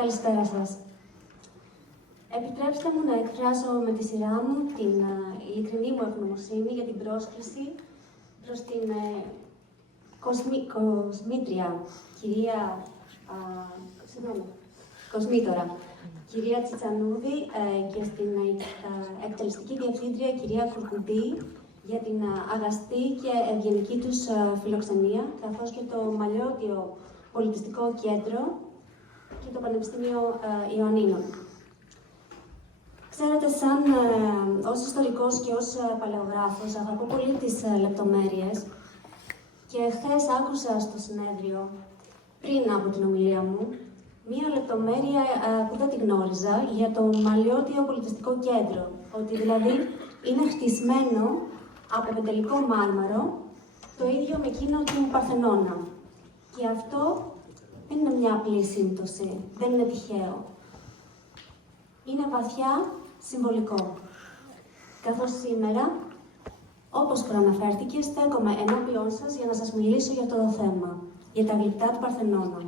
Καλησπέρα σας. Επιτρέψτε μου να εκφράσω με τη σειρά μου την ειλικρινή μου ευγνωμοσύνη για την πρόσκληση προς την κοσμήτρια, κοσμήτορα, κυρία Τσιτσανούδη και στην εκτελεστική διευθύντρια, κυρία Κουρκουντή, για την αγαστή και ευγενική τους φιλοξενία, καθώς και το Μαλλιότιο Πολιτιστικό Κέντρο και το Πανεπιστήμιο Ιωαννίνων. Ξέρετε, ως ιστορικός και ως παλαιογράφος, αγαπώ πολύ τις λεπτομέρειες και χθες άκουσα στο συνέδριο, πριν από την ομιλία μου, μία λεπτομέρεια που δεν την γνώριζα για το Μαλλιότιο Πολιτιστικό Κέντρο, ότι δηλαδή είναι χτισμένο από πεντελικό μάρμαρο, το ίδιο με εκείνο του Παρθενώνα. Και αυτό δεν είναι μια απλή σύμπτωση, δεν είναι τυχαίο. Είναι βαθιά συμβολικό. Καθώς σήμερα, όπως προαναφέρθηκε, στέκομαι ενώπιόν σας για να σας μιλήσω για αυτό το θέμα, για τα γλυπτά του Παρθενώνα.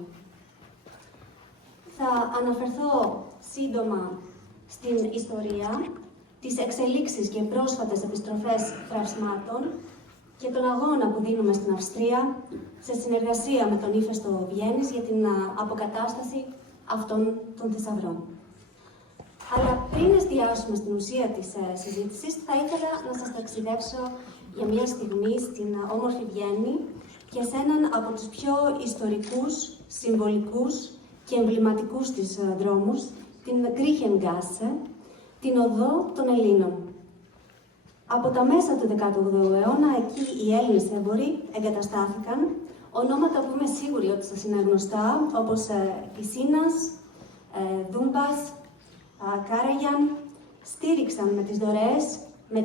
Θα αναφερθώ σύντομα στην ιστορία, τις εξελίξεις και πρόσφατες επιστροφές θραυσμάτων και τον αγώνα που δίνουμε στην Αυστρία σε συνεργασία με τον Ύφεστο Βιέννης για την αποκατάσταση αυτών των θησαυρών. Αλλά πριν εστιάσουμε στην ουσία της συζήτησης, θα ήθελα να σας ταξιδέψω για μια στιγμή στην όμορφη Βιέννη και σε έναν από τους πιο ιστορικούς, συμβολικούς και εμβληματικούς της δρόμους, την Griechengasse, την οδό των Ελλήνων. Από τα μέσα του 18ου αιώνα, εκεί οι Έλληνες έμποροι εγκαταστάθηκαν, ονόματα που είμαι σίγουρη ότι σας είναι γνωστά, όπως Πισίνας, Δούμπας, Κάραγιαν, στήριξαν με τις δωρεές, με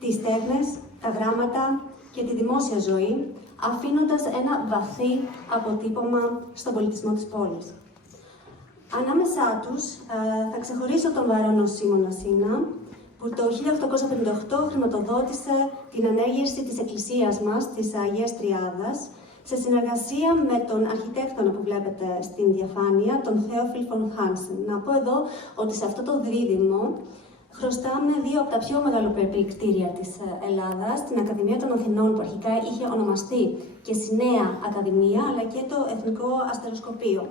τις τέχνες, τα γράμματα και τη δημόσια ζωή, αφήνοντας ένα βαθύ αποτύπωμα στον πολιτισμό της πόλης. Ανάμεσά τους θα ξεχωρίσω τον Βαρόνο Σίμωνα Σίνα, που το 1858 χρηματοδότησε την ανέγερση της εκκλησίας μας, της Αγίας Τριάδας, σε συνεργασία με τον αρχιτέκτονα που βλέπετε στην διαφάνεια, τον Θέοφιλ Φον Χάνσεν. Να πω εδώ ότι σε αυτό το δίδυμο χρωστάμε δύο από τα πιο μεγαλοπρεπή κτίρια της Ελλάδας, την Ακαδημία των Αθηνών, που αρχικά είχε ονομαστεί και Συναία Ακαδημία, αλλά και το Εθνικό Αστεροσκοπείο.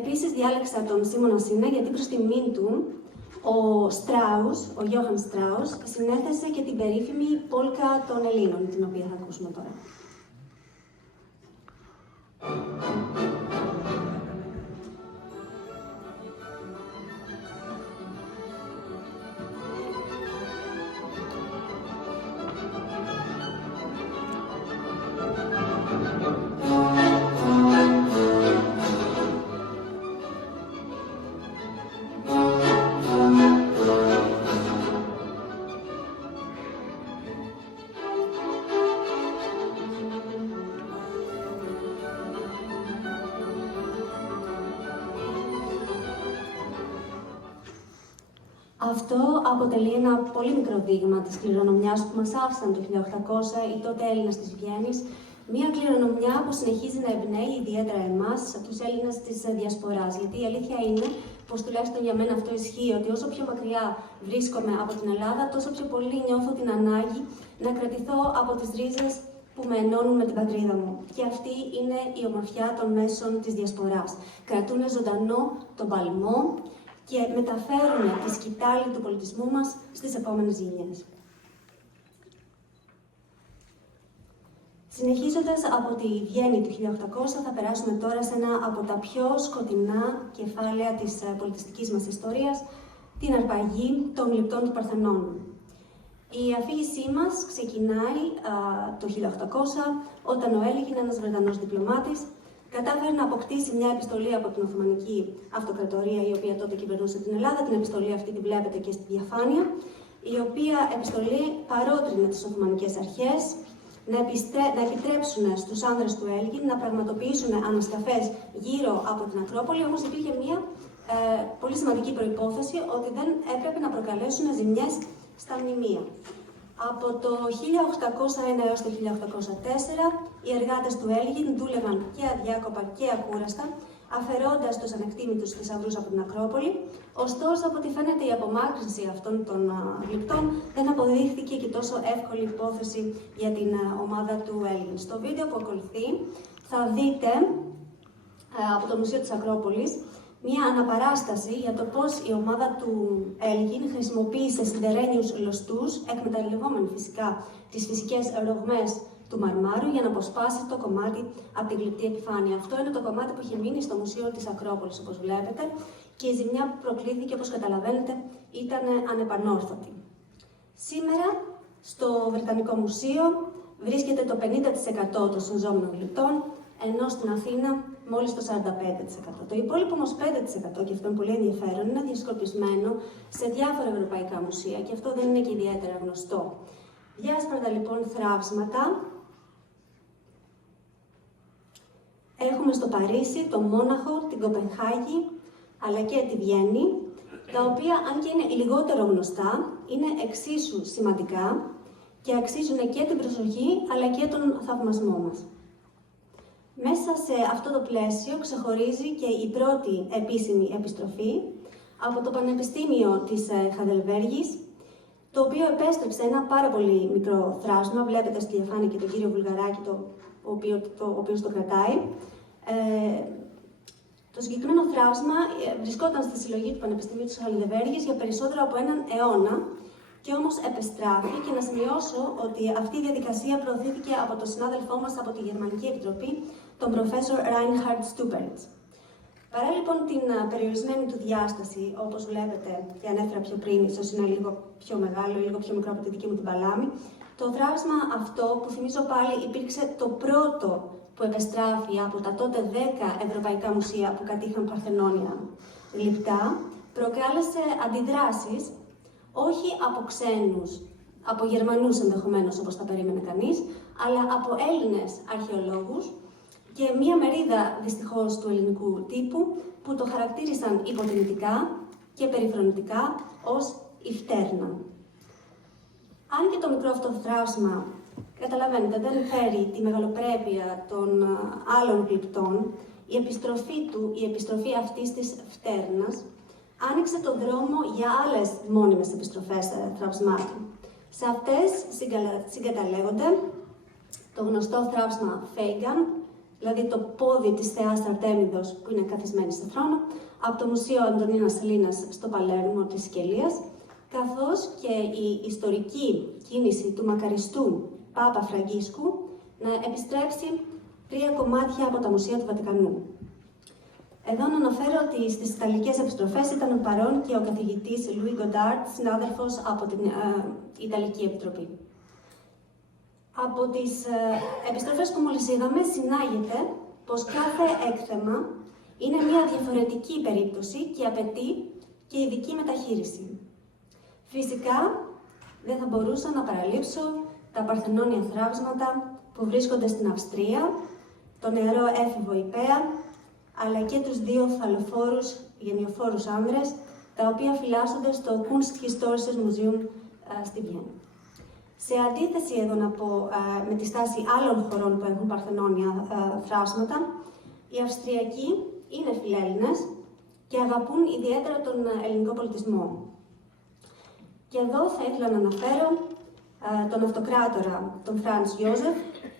Επίσης διάλεξα τον Σίμωνα Σίνα γιατί προς τιμήν του ο Γιώχαν Στράους, συνέθεσε και την περίφημη Πόλκα των Ελλήνων, την οποία θα ακούσουμε τώρα. Αυτό αποτελεί ένα πολύ μικρό δείγμα της κληρονομιάς που μας άφησαν το 1800 οι τότε Έλληνες της Βιέννης, μια κληρονομιά που συνεχίζει να εμπνέει ιδιαίτερα εμάς, τους Έλληνες της Διασποράς. Γιατί η αλήθεια είναι πως τουλάχιστον για μένα αυτό ισχύει, ότι όσο πιο μακριά βρίσκομαι από την Ελλάδα, τόσο πιο πολύ νιώθω την ανάγκη να κρατηθώ από τις ρίζες που με ενώνουν με την πατρίδα μου. Και αυτή είναι η ομορφιά των μέσων της Διασποράς. Κρατούν ζωντανό τον παλμό και μεταφέρουν τη σκητάλη του πολιτισμού μας στις επόμενες γενιές. Συνεχίζοντας από τη Βιέννη του 1800, θα περάσουμε τώρα σε ένα από τα πιο σκοτεινά κεφάλαια της πολιτιστικής μας ιστορίας, την αρπαγή των γλυπτών του Παρθενώνου. Η αφήγησή μας ξεκινάει το 1800, όταν ο Έλγιν, ένας Βρετανός διπλωμάτης, κατάφερε να αποκτήσει μια επιστολή από την Οθωμανική Αυτοκρατορία, η οποία τότε κυβερνούσε την Ελλάδα. Την επιστολή αυτή τη βλέπετε και στη διαφάνεια, η οποία επιστολή παρότρινε τις Οθωμανικές αρχές να επιτρέψουν στους άνδρες του Έλγιν να πραγματοποιήσουν ανασκαφές γύρω από την Ακρόπολη, όμως υπήρχε μια πολύ σημαντική προϋπόθεση ότι δεν έπρεπε να προκαλέσουν ζημιές στα μνημεία. Από το 1801 έως το 1804, οι εργάτες του Έλγιν δούλευαν και αδιάκοπα και ακούραστα, αφαιρώντας τους ανεκτήμητους θησαυρούς από την Ακρόπολη. Ωστόσο, από ό,τι φαίνεται, η απομάκρυνση αυτών των γλυπτών δεν αποδείχθηκε και τόσο εύκολη υπόθεση για την ομάδα του Έλγιν. Στο βίντεο που ακολουθεί θα δείτε από το Μουσείο της Ακρόπολης μια αναπαράσταση για το πώς η ομάδα του Έλγιν χρησιμοποίησε σιδερένιους λωστούς, εκμεταλλευόμενοι φυσικά τις φυσικές ρογμές του Μαρμάρου για να αποσπάσει το κομμάτι από την γλυπτή επιφάνεια. Αυτό είναι το κομμάτι που έχει μείνει στο Μουσείο της Ακρόπολης, όπως βλέπετε, και η ζημιά που προκλήθηκε, όπως καταλαβαίνετε, ήταν ανεπανόρθωτη. Σήμερα, στο Βρετανικό Μουσείο βρίσκεται το 50% των συνζώμενων γλυπτών, ενώ στην Αθήνα μόλις το 45%. Το υπόλοιπο όμως 5%, και αυτό είναι πολύ ενδιαφέρον, είναι διασκορπισμένο σε διάφορα ευρωπαϊκά μουσεία και αυτό δεν είναι και ιδιαίτερα γνωστό. Διάσπαρτα λοιπόν θράψματα έχουμε στο Παρίσι, το Μόναχο, την Κοπενχάγη, αλλά και τη Βιέννη, τα οποία, αν και είναι λιγότερο γνωστά, είναι εξίσου σημαντικά και αξίζουν και την προσοχή, αλλά και τον θαυμασμό μας. Μέσα σε αυτό το πλαίσιο ξεχωρίζει και η πρώτη επίσημη επιστροφή από το Πανεπιστήμιο της Χαντελβέργης, το οποίο επέστρεψε ένα πάρα πολύ μικρό θράψμα. Βλέπετε στη διαφάνεια και τον κύριο Βουλγαράκη, ο οποίος το κρατάει. Το συγκεκριμένο θράψμα βρισκόταν στη συλλογή του Πανεπιστημίου της Χαντελβέργης για περισσότερο από έναν αιώνα, και όμως επεστράφη, και να σημειώσω ότι αυτή η διαδικασία προωθήθηκε από τον συνάδελφό μας από τη Γερμανική Επιτροπή, τον Professor Reinhard Stupertz. Παρά λοιπόν την περιορισμένη του διάσταση, όπως βλέπετε και ανέφερα πιο πριν, ίσως είναι λίγο πιο μεγάλο, λίγο πιο μικρό από τη δική μου την παλάμη, το θράψμα αυτό, που θυμίζω πάλι υπήρξε το πρώτο που επεστράφει από τα τότε 10 ευρωπαϊκά μουσεία που κατήχαν παρθενώνια γλυπτά, προκάλεσε αντιδράσεις, όχι από ξένους, από Γερμανούς ενδεχομένως, όπως τα περίμενε κανείς, αλλά από Έλληνες αρχαιολόγους και μία μερίδα δυστυχώς του ελληνικού τύπου που το χαρακτήρισαν υποτιμητικά και περιφρονητικά ως η φτέρνα. Αν και το μικρό αυτό θράψμα, καταλαβαίνετε, δεν φέρει τη μεγαλοπρέπεια των άλλων γλυπτών, η επιστροφή αυτής της φτέρνας άνοιξε τον δρόμο για άλλες μόνιμες επιστροφές θραψμάτων. Σε αυτές συγκαταλέγονται το γνωστό θράψμα Φέιγκαν, δηλαδή το πόδι της θεάς Αρτέμιδος που είναι καθισμένη σε θρόνο, από το Μουσείο Αντωνίνας Σελήνας στο Παλέρμο της Σικελίας, καθώς και η ιστορική κίνηση του μακαριστού Πάπα Φραγκίσκου να επιστρέψει 3 κομμάτια από τα μουσεία του Βατικανού. Εδώ να αναφέρω ότι στις Ιταλικές επιστροφές ήταν παρόν και ο καθηγητής Louis Godard, συνάδελφος από την Ιταλική Επιτροπή. Από τις επιστροφές που μόλις είδαμε, συνάγεται πως κάθε έκθεμα είναι μια διαφορετική περίπτωση και απαιτεί και ειδική μεταχείριση. Φυσικά, δεν θα μπορούσα να παραλείψω τα παρθενώνια θράψματα που βρίσκονται στην Αυστρία, τον νεαρό έφηβο Ιππέα, αλλά και τους 2 θαλοφόρους γενιοφόρους άνδρες, τα οποία φυλάσσονται στο Kunsthistorisches Museum στη Βιέννη. Σε αντίθεση εδώ να πω με τη στάση άλλων χωρών που έχουν παρθενώνια θράψματα, οι Αυστριακοί είναι φιλέλληνες και αγαπούν ιδιαίτερα τον ελληνικό πολιτισμό. Και εδώ θα ήθελα να αναφέρω τον αυτοκράτορα, τον Franz Josef,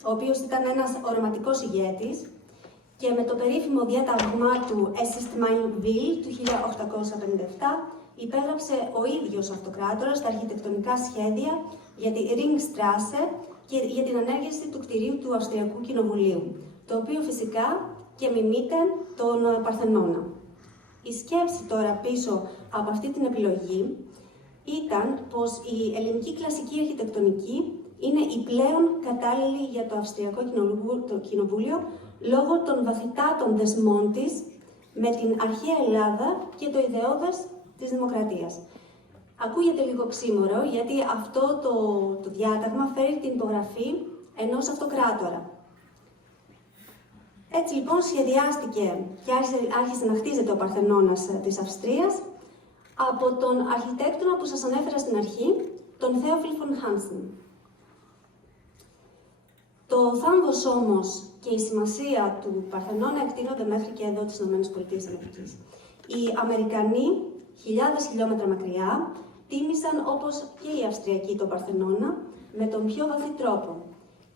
ο οποίος ήταν ένας οραματικός ηγέτης και με το περίφημο διάταγμά του Es ist mein Will του 1857 υπέγραψε ο ίδιος ο αυτοκράτορας τα αρχιτεκτονικά σχέδια για τη Ringstraße και για την ανέργεια του κτηρίου του Αυστριακού Κοινοβουλίου, το οποίο φυσικά και μιμείται τον Παρθενώνα. Η σκέψη τώρα πίσω από αυτή την επιλογή ήταν πως η ελληνική κλασική αρχιτεκτονική είναι η πλέον κατάλληλη για το Αυστριακό Κοινοβούλιο λόγω των βαθυτάτων δεσμών της με την αρχαία Ελλάδα και το ιδεώδες της δημοκρατίας. Ακούγεται λίγο ξύμορο, γιατί αυτό το διάταγμα φέρει την υπογραφή ενός αυτοκράτορα. Έτσι λοιπόν σχεδιάστηκε και άρχισε να χτίζεται ο Παρθενώνας της Αυστρίας από τον αρχιτέκτονα που σας ανέφερα στην αρχή, τον Θέοφιλ Φον Χάνσεν. Το θάμβος όμως και η σημασία του Παρθενώνα εκτείνονται μέχρι και εδώ τις ΗΠΑ. Οι Αμερικανοί, χιλιάδες χιλιόμετρα μακριά, τίμησαν όπως και οι Αυστριακοί τον Παρθενώνα με τον πιο βαθύ τρόπο.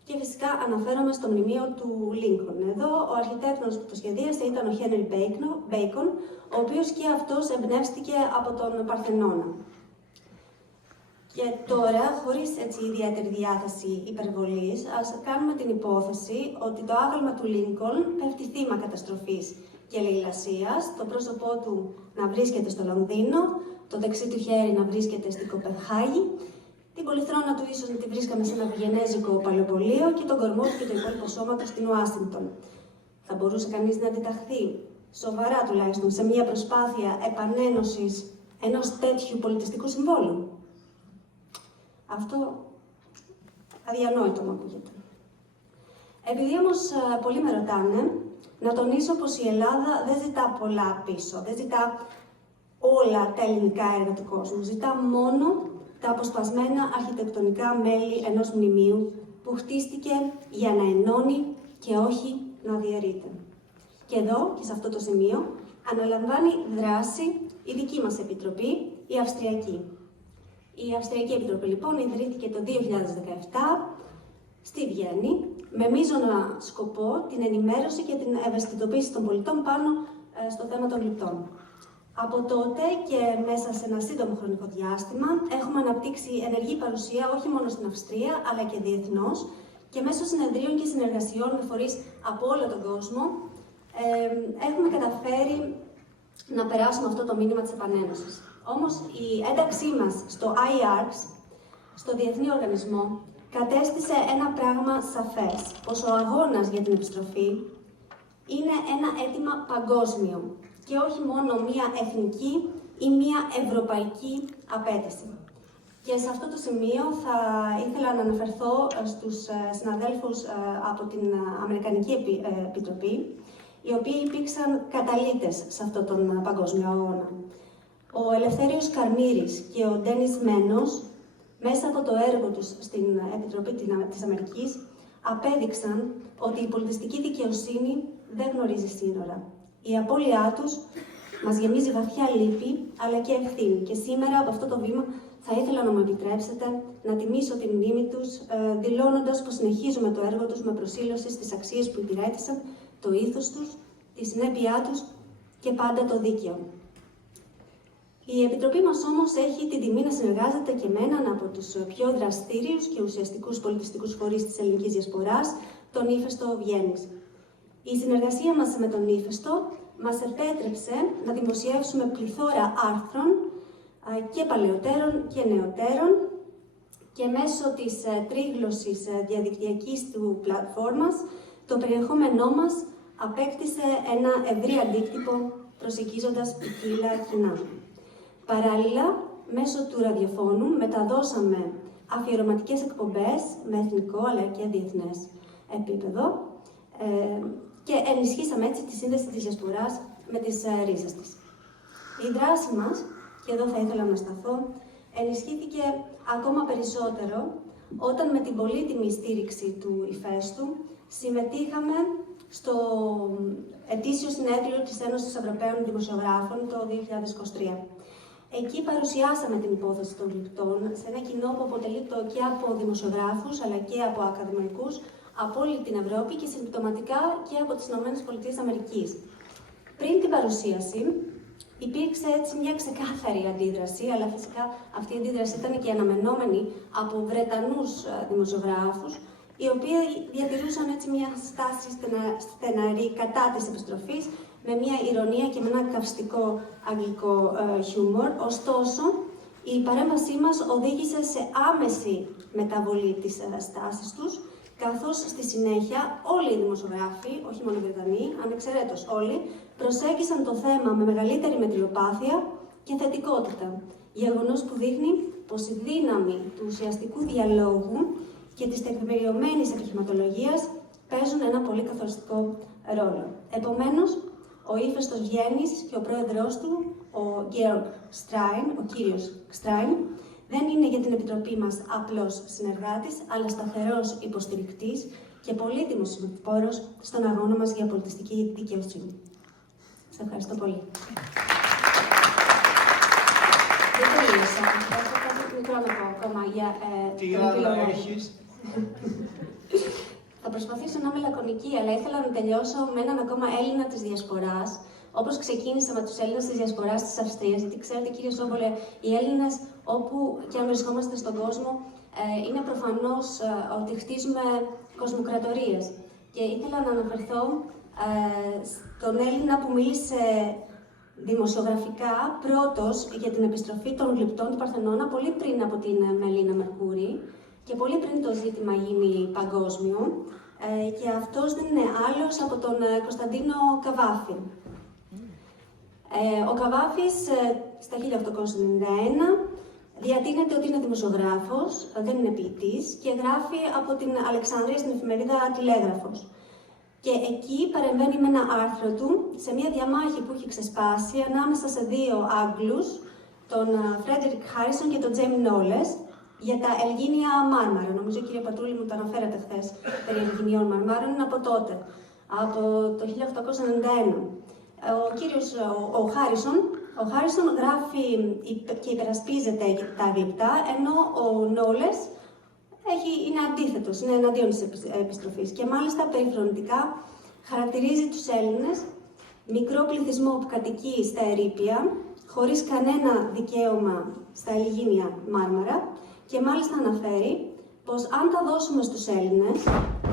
Και φυσικά αναφέρομαι στο μνημείο του Λίνκον. Εδώ ο αρχιτέκτονος που το σχεδίασε ήταν ο Χένρι Μπέικον, ο οποίος και αυτός εμπνεύστηκε από τον Παρθενώνα. Και τώρα, χωρίς έτσι ιδιαίτερη διάθεση υπερβολής, ας κάνουμε την υπόθεση ότι το άγαλμα του Λίνκον πέφτει θύμα καταστροφής και λαιλασίας, το πρόσωπό του να βρίσκεται στο Λονδίνο, το δεξί του χέρι να βρίσκεται στην Κοπενχάγη, την πολυθρόνα του ίσως να τη βρίσκαμε σε ένα βιενέζικο παλαιοπωλείο και τον κορμό του και το υπόλοιπο σώμα του στην Ουάσιγκτον. Θα μπορούσε κανείς να αντιταχθεί, σοβαρά τουλάχιστον, σε μια προσπάθεια επανένωσης ενός τέτοιου πολιτιστικού συμβόλου? Αυτό αδιανόητο μου ακούγεται. Επειδή όμως πολλοί με ρωτάνε, να τονίσω πως η Ελλάδα δεν ζητά πολλά πίσω, δεν ζητά όλα τα ελληνικά έργα του κόσμου, ζητά μόνο τα αποσπασμένα αρχιτεκτονικά μέλη ενός μνημείου που χτίστηκε για να ενώνει και όχι να διαιρείται. Και εδώ, και σε αυτό το σημείο, αναλαμβάνει δράση η δική μας επιτροπή, η Αυστριακή. Η Αυστριακή Επιτροπή, λοιπόν, ιδρύθηκε το 2017 στη Βιέννη, με μείζωνα σκοπό την ενημέρωση και την ευαισθητοποίηση των πολιτών πάνω στο θέμα των γλυπτών. Από τότε και μέσα σε ένα σύντομο χρονικό διάστημα έχουμε αναπτύξει ενεργή παρουσία όχι μόνο στην Αυστρία, αλλά και διεθνώς και μέσω συνεδρίων και συνεργασιών με φορείς από όλο τον κόσμο έχουμε καταφέρει να περάσουμε αυτό το μήνυμα της επανένωσης. Όμως η ένταξή μας στο IARC, στο Διεθνή Οργανισμό, κατέστησε ένα πράγμα σαφές, πως ο αγώνας για την επιστροφή είναι ένα αίτημα παγκόσμιο και όχι μόνο μία εθνική ή μία ευρωπαϊκή απέτηση. Και σε αυτό το σημείο θα ήθελα να αναφερθώ στους συναδέλφους από την Αμερικανική Επιτροπή, οι οποίοι υπήρξαν καταλύτες σε αυτόν τον παγκόσμιο αγώνα. Ο Ελευθέριος Καρμύρης και ο Ντένις Μένος, μέσα από το έργο τους στην Επιτροπή της Αμερικής, απέδειξαν ότι η πολιτιστική δικαιοσύνη δεν γνωρίζει σύνορα. Η απώλειά τους μας γεμίζει βαθιά λύπη, αλλά και ευθύνη. Και σήμερα, από αυτό το βήμα, θα ήθελα να μου επιτρέψετε να τιμήσω τη μνήμη τους, δηλώνοντας πως συνεχίζουμε το έργο τους με προσήλωση στις αξίες που υπηρέτησαν, το ήθος τους, τη συνέπειά τους και πάντα το δίκαιο. Η Επιτροπή μας όμως έχει την τιμή να συνεργάζεται και με έναν από τους πιο δραστήριους και ουσιαστικούς πολιτιστικούς φορείς της ελληνικής διασποράς, τον Ύφεστο Βιέννης. Η συνεργασία μας με τον Ύφεστο μας επέτρεψε να δημοσιεύσουμε πληθώρα άρθρων και παλαιότερων και νεωτέρων και μέσω της τρίγλωσσης διαδικτυακής του πλατφόρμας το περιεχόμενό μας απέκτησε ένα ευρύ αντίκτυπο προσεγγίζοντας ποικίλα κοινά. Παράλληλα, μέσω του ραδιοφώνου μεταδώσαμε αφιερωματικές εκπομπές με εθνικό αλλά και διεθνές επίπεδο και ενισχύσαμε έτσι τη σύνδεση της διασποράς με τις ρίζες της. Η δράση μας, και εδώ θα ήθελα να σταθώ, ενισχύθηκε ακόμα περισσότερο όταν με την πολύτιμη στήριξη του Ηφαίστου συμμετείχαμε στο ετήσιο συνέδριο της Ένωσης Ευρωπαίων Δημοσιογράφων το 2023. Εκεί παρουσιάσαμε την υπόθεση των γλυπτών σε ένα κοινό που αποτελείται και από δημοσιογράφους αλλά και από ακαδημαϊκούς από όλη την Ευρώπη και συμπτωματικά και από τις ΗΠΑ. Πριν την παρουσίαση, υπήρξε έτσι μια ξεκάθαρη αντίδραση, αλλά φυσικά αυτή η αντίδραση ήταν και αναμενόμενη από Βρετανούς δημοσιογράφους, οι οποίοι διατηρούσαν έτσι μια στάση στεναρή κατά της επιστροφής, με μια ηρωνία και με ένα καυστικό αγγλικό χιούμορ. Ωστόσο, η παρέμβασή μας οδήγησε σε άμεση μεταβολή της στάσης τους, καθώς στη συνέχεια όλοι οι δημοσιογράφοι, όχι μόνο οι Βρετανοί, ανεξαιρέτως όλοι, προσέγγισαν το θέμα με μεγαλύτερη μετριοπάθεια και θετικότητα. Γεγονός που δείχνει πως η δύναμη του ουσιαστικού διαλόγου και της τεκμηριωμένης επιχειρηματολογίας παίζουν ένα πολύ καθοριστικό ρόλο. Επομένως, ο Ύφεστος Βιέννης και ο πρόεδρος του, ο Georg Strein, ο κύριος Strein, δεν είναι για την Επιτροπή μας απλός συνεργάτης, αλλά σταθερός υποστηρικτής και πολύτιμος συνοδοιπόρος στον αγώνα μας για πολιτιστική δικαιοσύνη. Σας ευχαριστώ πολύ. Δεν τελείωσα. Έχω κάτι μικρό να πω ακόμα για τι άλλο έχεις? Θα προσπαθήσω να είμαι λακωνική, αλλά ήθελα να τελειώσω με έναν ακόμα Έλληνα της Διασποράς. Όπως ξεκίνησα με τους Έλληνες της Διασποράς της Αυστρίας, γιατί ξέρετε, κύριε Σόβολε, οι Έλληνες όπου και αν βρισκόμαστε στον κόσμο, είναι προφανώς ότι χτίζουμε κοσμοκρατορίες. Και ήθελα να αναφερθώ στον Έλληνα που μίλησε δημοσιογραφικά πρώτος για την επιστροφή των γλυπτών του Παρθενώνα, πολύ πριν από την Μελίνα Μερκούρη και πολύ πριν το ζήτημα γίνει παγκόσμιο. Και αυτός δεν είναι άλλος από τον Κωνσταντίνο Καβάφη. Ο Καβάφης στα 1891 διατείνεται ότι είναι δημοσιογράφος, δεν είναι ποιητής και γράφει από την Αλεξανδρία στην εφημερίδα Τηλέγραφος. Και εκεί παρεμβαίνει με ένα άρθρο του σε μια διαμάχη που έχει ξεσπάσει ανάμεσα σε δύο Άγγλους, τον Φρέντερικ Χάρισον και τον Τζέιμι Νόλες, για τα Ελγίνια Μάρμαρα. Νομίζω, κύριε Πατρούλη, μου το αναφέρατε χθες, περί Ελγινιών Μαρμάρων, είναι από τότε, από το 1891. Ο Χάρισον γράφει και υπερασπίζεται τα γλυπτά, ενώ ο Νόλες είναι αντίθετος, είναι εναντίον της επιστροφής. Και μάλιστα περιφρονητικά χαρακτηρίζει τους Έλληνες μικρό πληθυσμό που κατοικεί στα ερείπια, χωρίς κανένα δικαίωμα στα Ελγίνια Μάρμαρα, και μάλιστα αναφέρει πως αν τα δώσουμε στους Έλληνες,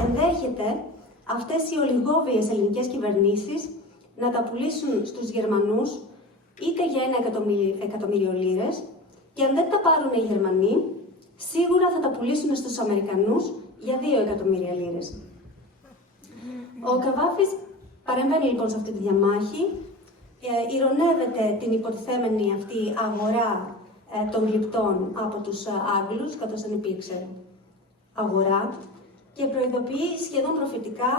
ενδέχεται αυτές οι ολιγόβιες ελληνικές κυβερνήσεις να τα πουλήσουν στους Γερμανούς είτε για 1.000.000 λίρες, και αν δεν τα πάρουν οι Γερμανοί, σίγουρα θα τα πουλήσουν στους Αμερικανούς για 2.000.000 λίρες. Ο Καβάφης παρεμβαίνει λοιπόν σε αυτή τη διαμάχη, ειρωνεύεται την υποτιθέμενη αυτή αγορά των γλυπτών από τους Άγγλους, καθώς δεν υπήρξε αγορά, και προειδοποιεί σχεδόν προφητικά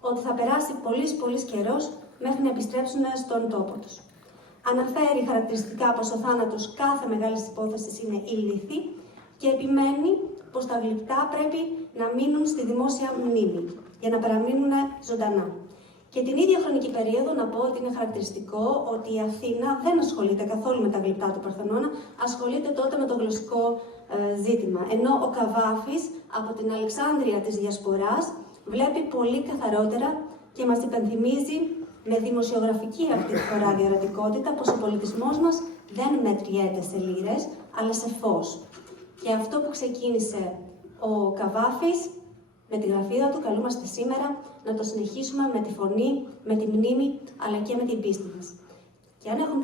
ότι θα περάσει πολύς καιρός μέχρι να επιστρέψουν στον τόπο τους. Αναφέρει χαρακτηριστικά πως ο θάνατος κάθε μεγάλης υπόθεσης είναι ηλίθη και επιμένει πως τα γλυπτά πρέπει να μείνουν στη δημόσια μνήμη για να παραμείνουν ζωντανά. Και την ίδια χρονική περίοδο να πω ότι είναι χαρακτηριστικό ότι η Αθήνα δεν ασχολείται καθόλου με τα γλυπτά του Παρθενώνα, ασχολείται τότε με το γλωσσικό ζήτημα. Ενώ ο Καβάφης από την Αλεξάνδρεια της Διασποράς βλέπει πολύ καθαρότερα και μας υπενθυμίζει με δημοσιογραφική αυτή τη φορά διορατικότητα πως ο πολιτισμός μας δεν μετριέται σε λίρες, αλλά σε φως. Και αυτό που ξεκίνησε ο Καβάφης με τη γραφίδα του, καλούμαστε σήμερα να το συνεχίσουμε με τη φωνή, με τη μνήμη, αλλά και με την πίστη μας. Και αν έχουν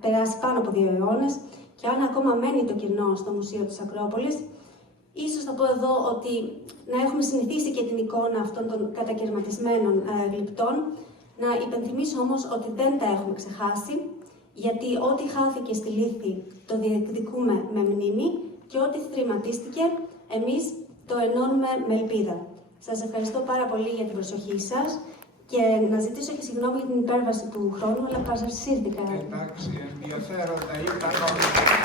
περάσει πάνω από 2 αιώνες και αν ακόμα μένει το κενό στο Μουσείο της Ακρόπολης, ίσως θα πω εδώ ότι να έχουμε συνηθίσει και την εικόνα αυτών των κατακαιρματισμένων γλυπτών, να υπενθυμίσω όμως ότι δεν τα έχουμε ξεχάσει, γιατί ό,τι χάθηκε στη λύθη το διεκδικούμε με μνήμη και ό,τι θρηματίστηκε εμείς το ενώνουμε με ελπίδα. Σας ευχαριστώ πάρα πολύ για την προσοχή σας και να ζητήσω και συγγνώμη για την υπέρβαση του χρόνου, αλλά παρασύρθηκα. Εντάξει, ενδιαφέροντα ήταν όλα.